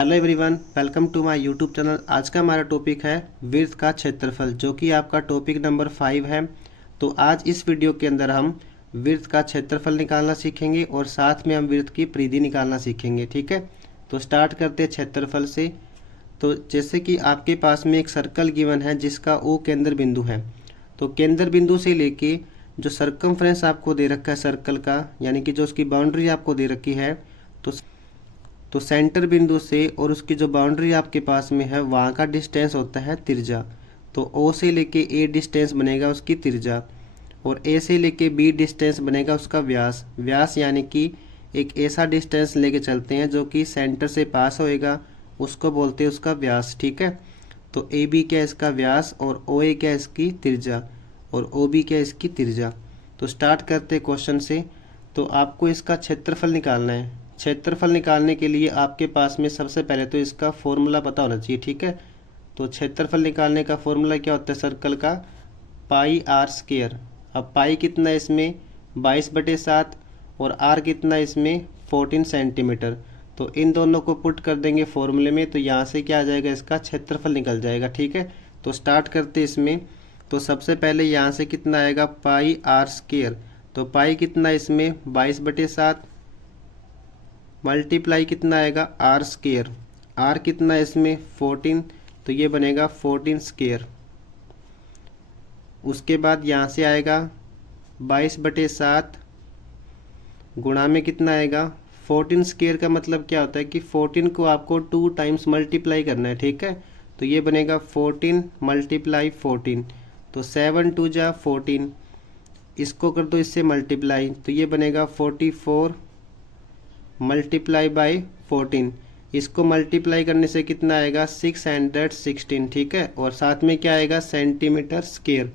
Hello everyone, welcome to my YouTube channel. आज का हमारा टॉपिक है वृत्त का क्षेत्रफल, जो कि आपका टॉपिक नंबर 5 है। तो आज इस वीडियो के अंदर हम वृत्त का क्षेत्रफल निकालना सीखेंगे और साथ में हम वृत्त की परिधि निकालना सीखेंगे। ठीक है, तो स्टार्ट करते हैं क्षेत्रफल से। तो जैसे कि आपके पास में एक सर्कल गिवन है जिसका ओ केंद्र बिंदु है। तो केंद्र बिंदु से लेके जो सर्कमफ्रेंस आपको दे रखा है सर्कल का, यानी कि जो उसकी बाउंड्री आपको दे रखी है, तो सेंटर बिंदु से और उसकी जो बाउंड्री आपके पास में है वहाँ का डिस्टेंस होता है त्रिज्या। तो ओ से लेके ए डिस्टेंस बनेगा उसकी त्रिज्या, और ए से लेके बी डिस्टेंस बनेगा उसका व्यास। व्यास यानी कि एक ऐसा डिस्टेंस लेके चलते हैं जो कि सेंटर से पास होएगा, उसको बोलते हैं उसका व्यास। ठीक है, तो ए बी क्या है इसका व्यास, और ओ ए क्या है इसकी त्रिज्या, और ओ बी क्या है इसकी त्रिज्या। तो स्टार्ट करते हैं क्वेश्चन से। तो आपको इसका क्षेत्रफल निकालना है। क्षेत्रफल निकालने के लिए आपके पास में सबसे पहले तो इसका फॉर्मूला पता होना चाहिए। ठीक है, तो क्षेत्रफल निकालने का फॉर्मूला क्या होता है सर्कल का, पाई आर स्क्वायर। अब पाई कितना है इसमें 22/7 और आर कितना है इसमें 14 सेंटीमीटर। तो इन दोनों को पुट कर देंगे फॉर्मूले में, तो यहाँ से क्या आ जाएगा इसका क्षेत्रफल निकल जाएगा। ठीक है, तो स्टार्ट करते इसमें। तो सबसे पहले यहाँ से कितना आएगा पाई आर स्क्वायर। तो पाई कितना इसमें 22/7 मल्टीप्लाई कितना आएगा आर स्क्वायर। आर कितना है इसमें 14, तो ये बनेगा 14 स्क्वायर। उसके बाद यहाँ से आएगा 22/7 गुणा में कितना आएगा 14 स्क्वायर। का मतलब क्या होता है कि 14 को आपको 2 टाइम्स मल्टीप्लाई करना है। ठीक है, तो ये बनेगा 14 × 14। तो 7 2 जा 14, इसको कर दो इससे मल्टीप्लाई, तो ये बनेगा 44 मल्टीप्लाई बाई 14। इसको मल्टीप्लाई करने से कितना आएगा 616। ठीक है, और साथ में क्या आएगा सेंटीमीटर स्क्वायर।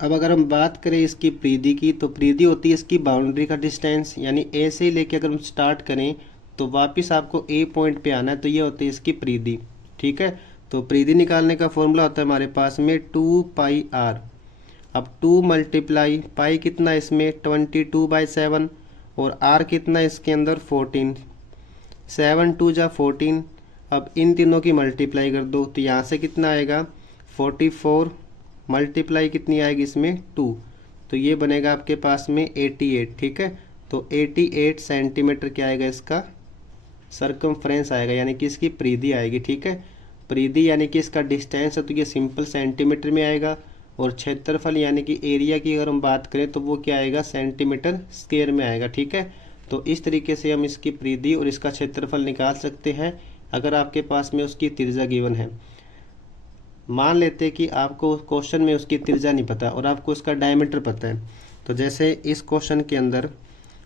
अब अगर हम बात करें इसकी परिधि की, तो परिधि होती है इसकी बाउंड्री का डिस्टेंस, यानी ए से लेके अगर हम स्टार्ट करें तो वापस आपको ए पॉइंट पे आना है, तो ये होती है इसकी परिधि। ठीक है, तो परिधि निकालने का फॉर्मूला होता है हमारे पास में 2 पाई आर। अब 2 मल्टीप्लाई पाई कितना इसमें 22/7 और आर कितना इसके अंदर 14। 7 2 जा 14। अब इन तीनों की मल्टीप्लाई कर दो, तो यहाँ से कितना आएगा 44 मल्टीप्लाई कितनी आएगी इसमें 2, तो ये बनेगा आपके पास में 88। ठीक है, तो 88 सेंटीमीटर क्या आएगा इसका सर्कमफ्रेंस आएगा, यानी कि इसकी परिधि आएगी। ठीक है, परिधि यानी कि इसका डिस्टेंस है, तो ये सिंपल सेंटीमीटर में आएगा। और क्षेत्रफल यानी कि एरिया की अगर हम बात करें तो वो क्या आएगा सेंटीमीटर स्क्वायर में आएगा। ठीक है, तो इस तरीके से हम इसकी परिधि और इसका क्षेत्रफल निकाल सकते हैं अगर आपके पास में उसकी त्रिज्या गिवन है। मान लेते हैं कि आपको क्वेश्चन में उसकी त्रिज्या नहीं पता और आपको उसका डायमीटर पता है। तो जैसे इस क्वेश्चन के अंदर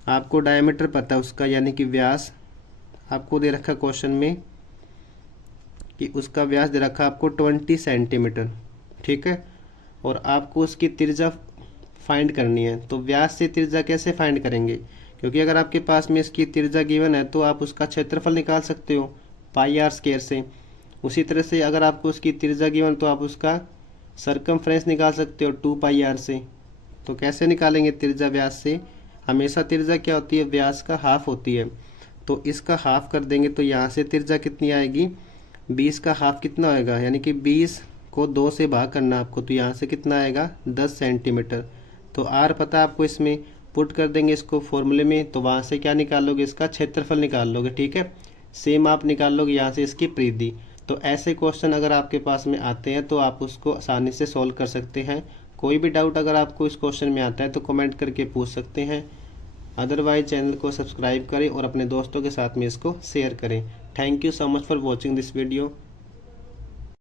आपको डायमीटर पता है उसका, यानी कि व्यास आपको दे रखा क्वेश्चन में कि उसका व्यास दे रखा आपको 20 सेंटीमीटर। ठीक है, और आपको उसकी त्रिज्या फाइंड करनी है। तो व्यास से त्रिज्या कैसे फाइंड करेंगे, क्योंकि अगर आपके पास में इसकी त्रिज्या गिवन है तो आप उसका क्षेत्रफल निकाल सकते हो पाई आर स्क्वायर से। उसी तरह से अगर आपको उसकी त्रिज्या गिवन तो आप उसका सर्कमफ्रेंस निकाल सकते हो 2 पाई आर से। तो कैसे निकालेंगे त्रिज्या व्यास से, हमेशा त्रिज्या क्या होती है व्यास का हाफ होती है। तो इसका हाफ कर देंगे, तो यहाँ से त्रिज्या कितनी आएगी 20 का हाफ कितना होएगा, यानी कि 20 को 2 से भाग करना आपको, तो यहाँ से कितना आएगा 10 सेंटीमीटर। तो आर पता है आपको, इसमें पुट कर देंगे इसको फॉर्मूले में, तो वहाँ से क्या निकाल लोगे इसका क्षेत्रफल निकाल लोगे। ठीक है, सेम आप निकाल लोगे यहाँ से इसकी परिधि। तो ऐसे क्वेश्चन अगर आपके पास में आते हैं तो आप उसको आसानी से सॉल्व कर सकते हैं। कोई भी डाउट अगर आपको इस क्वेश्चन में आता है तो कमेंट करके पूछ सकते हैं। अदरवाइज चैनल को सब्सक्राइब करें और अपने दोस्तों के साथ में इसको शेयर करें। Thank you so much for watching this video.